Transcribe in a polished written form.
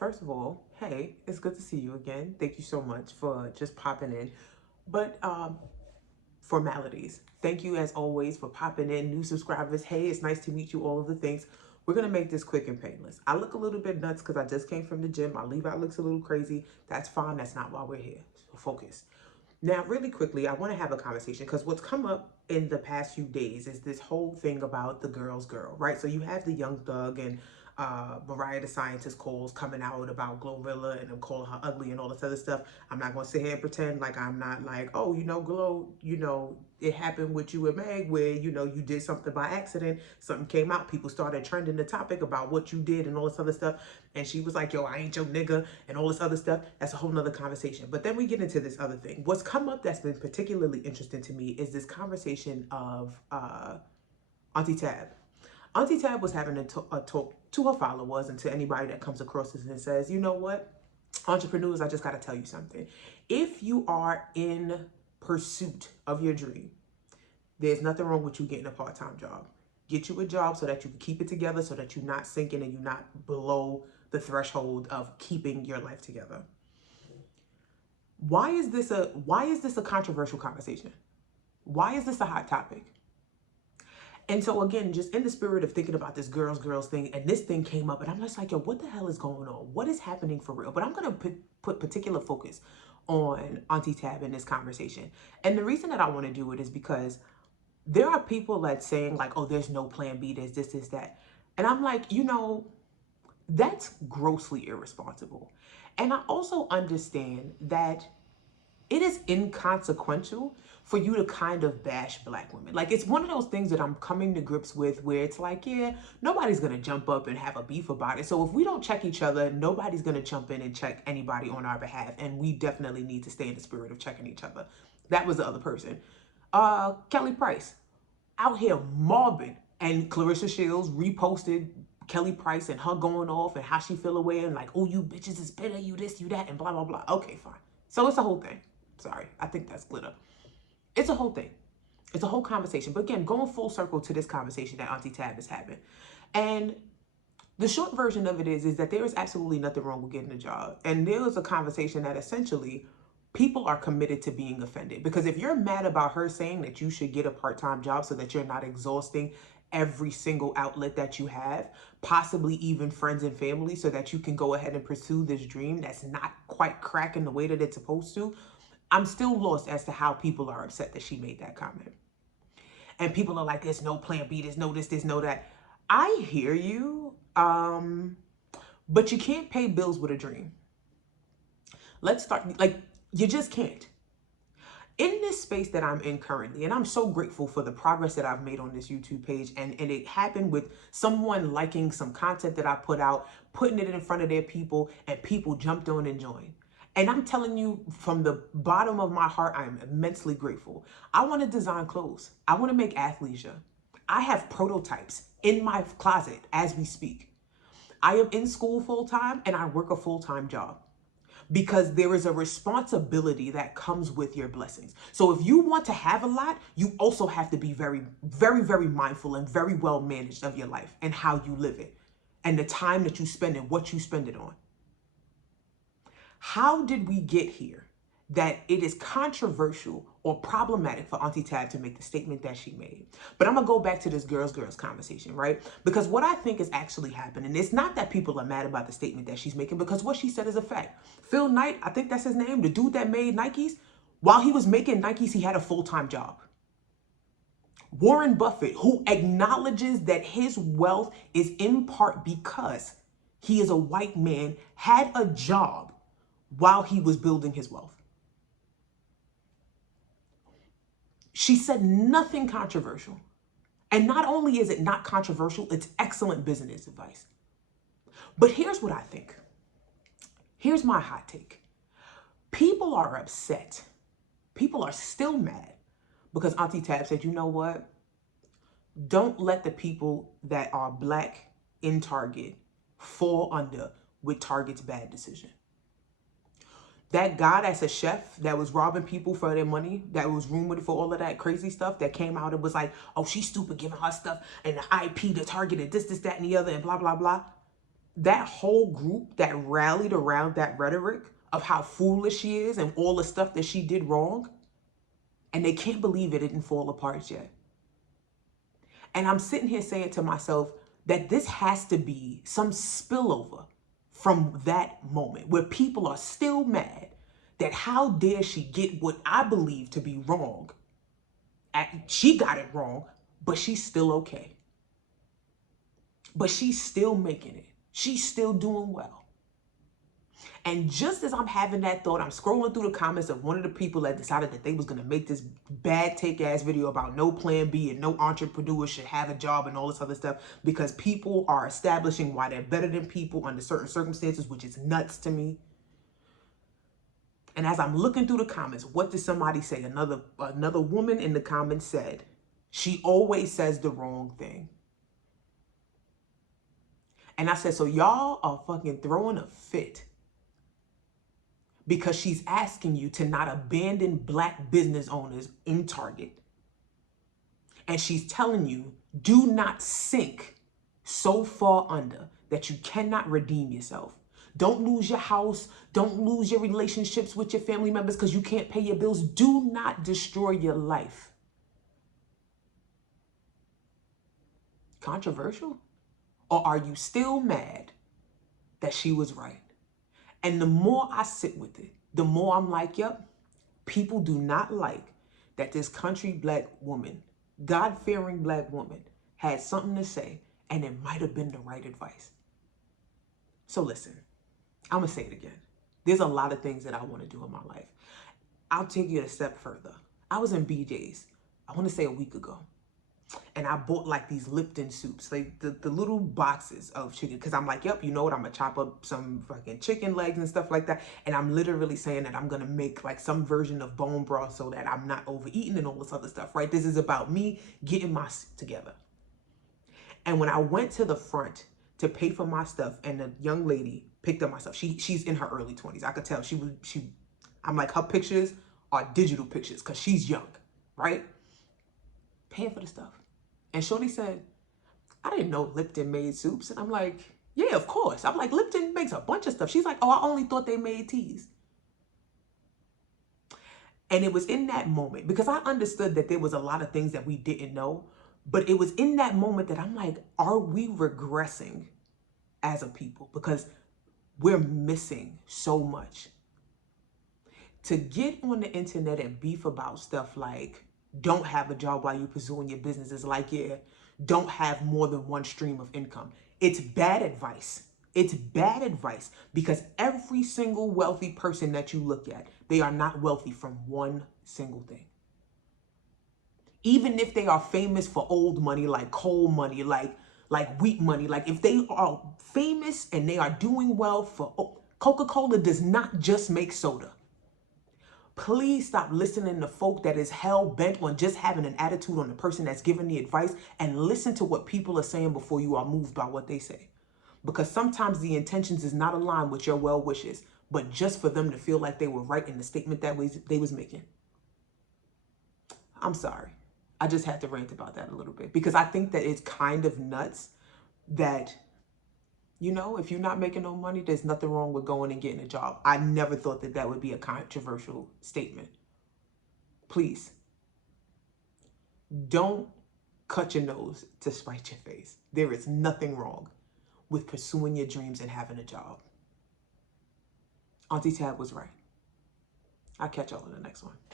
First of all, hey, it's good to see you again. Thank you so much for just popping in. But formalities. Thank you as always for popping in, new subscribers. Hey, it's nice to meet you, all of the things. We're gonna make this quick and painless. I look a little bit nuts because I just came from the gym. My leave out looks a little crazy. That's fine. That's not why we're here. So focus. Now, really quickly, I want to have a conversation because what's come up in the past few days is this whole thing about the girl's girl, right? So you have the Young Thug and Mariah the Scientist calls coming out about Glorilla and them calling her ugly and all this other stuff. I'm not going to sit here and pretend like I'm not like, oh, Glow, it happened with you and Meg where, you did something by accident. Something came out. People started trending the topic about what you did and all this other stuff. And she was like, yo, I ain't your nigga and all this other stuff. That's a whole nother conversation. But then we get into this other thing. What's come up that's been particularly interesting to me is this conversation of Auntie Tab. Auntie Tab was having a talk to her followers and to anybody that comes across this and says, you know what, entrepreneurs, I just got to tell you something. If you are in pursuit of your dream, there's nothing wrong with you getting a part-time job. Get you a job so that you can keep it together, so that you're not sinking and you're not below the threshold of keeping your life together. Why is this a controversial conversation? Why is this a hot topic? And so again, just in the spirit of thinking about this girls thing, and this thing came up, and I'm just like, yo, what the hell is going on? What is happening for real? But I'm going to put particular focus on Auntie Tab in this conversation. And the reason that I want to do it is because there are people that saying like, oh, there's no plan B, there's this, that. And I'm like, that's grossly irresponsible. And I also understand that it is inconsequential for you to kind of bash Black women. Like, it's one of those things that I'm coming to grips with where it's like, yeah, nobody's going to jump up and have a beef about it. So if we don't check each other, nobody's going to jump in and check anybody on our behalf. And we definitely need to stay in the spirit of checking each other. That was the other person. Kelly Price out here mobbing, and Clarissa Shields reposted Kelly Price and her going off and how she feel away and like, oh, you bitches is better, you this, you that, and blah, blah, blah. Okay, fine. So it's a whole thing. Sorry, I think that's glitter. It's a whole thing. It's a whole conversation. But again, going full circle to this conversation that Auntie Tab is having. And the short version of it is that there is absolutely nothing wrong with getting a job. And there was a conversation that essentially people are committed to being offended. Because if you're mad about her saying that you should get a part-time job so that you're not exhausting every single outlet that you have, possibly even friends and family, so that you can go ahead and pursue this dream that's not quite cracking the way that it's supposed to, I'm still lost as to how people are upset that she made that comment. And people are like, there's no plan B, there's no this, there's no that. I hear you, but you can't pay bills with a dream. Let's start, like, you just can't. In this space that I'm in currently, and I'm so grateful for the progress that I've made on this YouTube page, and it happened with someone liking some content that I put out, putting it in front of their people, and people jumped on and joined. And I'm telling you from the bottom of my heart, I am immensely grateful. I want to design clothes. I want to make athleisure. I have prototypes in my closet as we speak. I am in school full-time and I work a full-time job, because there is a responsibility that comes with your blessings. So if you want to have a lot, you also have to be very, very, very mindful and very well managed of your life and how you live it and the time that you spend and what you spend it on. How did we get here that it is controversial or problematic for Auntie Tab to make the statement that she made? But I'm going to go back to this girls conversation, right? Because what I think is actually happening, it's not that people are mad about the statement that she's making, because what she said is a fact. Phil Knight, I think that's his name, the dude that made Nikes, while he was making Nikes, he had a full-time job. Warren Buffett, who acknowledges that his wealth is in part because he is a white man, had a job while he was building his wealth. She said nothing controversial. And not only is it not controversial, it's excellent business advice. But here's what I think. Here's my hot take. People are upset. People are still mad because Auntie Tab said, you know what? Don't let the people that are Black in Target fall under with Target's bad decision. That guy that's a chef that was robbing people for their money, that was rumored for all of that crazy stuff that came out and was like, oh, she's stupid giving her stuff and the IP to Target and this, that, and the other and blah, blah, blah. that whole group that rallied around that rhetoric of how foolish she is and all the stuff that she did wrong, and they can't believe it didn't fall apart yet. And I'm sitting here saying to myself that this has to be some spillover from that moment where people are still mad that how dare she get what I believe to be wrong. She got it wrong, but she's still okay. But she's still making it. She's still doing well. And just as I'm having that thought, I'm scrolling through the comments of one of the people that decided that they was going to make this bad take-ass video about no plan B and no entrepreneur should have a job and all this other stuff because people are establishing why they're better than people under certain circumstances, which is nuts to me. And as I'm looking through the comments, what did somebody say? Another woman in the comments said, she always says the wrong thing. And I said, so y'all are fucking throwing a fit because she's asking you to not abandon Black business owners in Target. And she's telling you, do not sink so far under that you cannot redeem yourself. Don't lose your house. Don't lose your relationships with your family members because you can't pay your bills. Do not destroy your life. Controversial? Or are you still mad that she was right? And the more I sit with it, the more I'm like, yep, people do not like that this country Black woman, God-fearing Black woman, had something to say, and it might have been the right advice. So listen, I'm going to say it again. There's a lot of things that I want to do in my life. I'll take you a step further. I was in BJ's, I want to say a week ago. And I bought like these Lipton soups, like the little boxes of chicken. Because I'm like, yep, you know what? I'm going to chop up some fucking chicken legs and stuff like that. And I'm literally saying that I'm going to make like some version of bone broth so that I'm not overeating and all this other stuff, right? This is about me getting my shit together. And when I went to the front to pay for my stuff and the young lady picked up my stuff, she's in her early 20s. I could tell I'm like, her pictures are digital pictures because she's young, right? Paying for the stuff. And Shorty said, I didn't know Lipton made soups. And I'm like, yeah, of course. I'm like, Lipton makes a bunch of stuff. She's like, oh, I only thought they made teas. And it was in that moment, because I understood that there was a lot of things that we didn't know, but it was in that moment that I'm like, are we regressing as a people? Because we're missing so much. To get on the internet and beef about stuff like, don't have a job while you're pursuing your business is like, yeah, don't have more than one stream of income. It's bad advice. It's bad advice because every single wealthy person that you look at, they are not wealthy from one single thing. Even if they are famous for old money, like coal money, like wheat money, like if they are famous and they are doing well for Coca-Cola does not just make soda. Please stop listening to folk that is hell-bent on just having an attitude on the person that's giving the advice and listen to what people are saying before you are moved by what they say. Because sometimes the intentions is not aligned with your well wishes, but just for them to feel like they were right in the statement that they was making. I'm sorry. I just had to rant about that a little bit because I think that it's kind of nuts that, you know, if you're not making no money, there's nothing wrong with going and getting a job. I never thought that that would be a controversial statement. Please, don't cut your nose to spite your face. There is nothing wrong with pursuing your dreams and having a job. Auntie Tab was right. I'll catch y'all in the next one.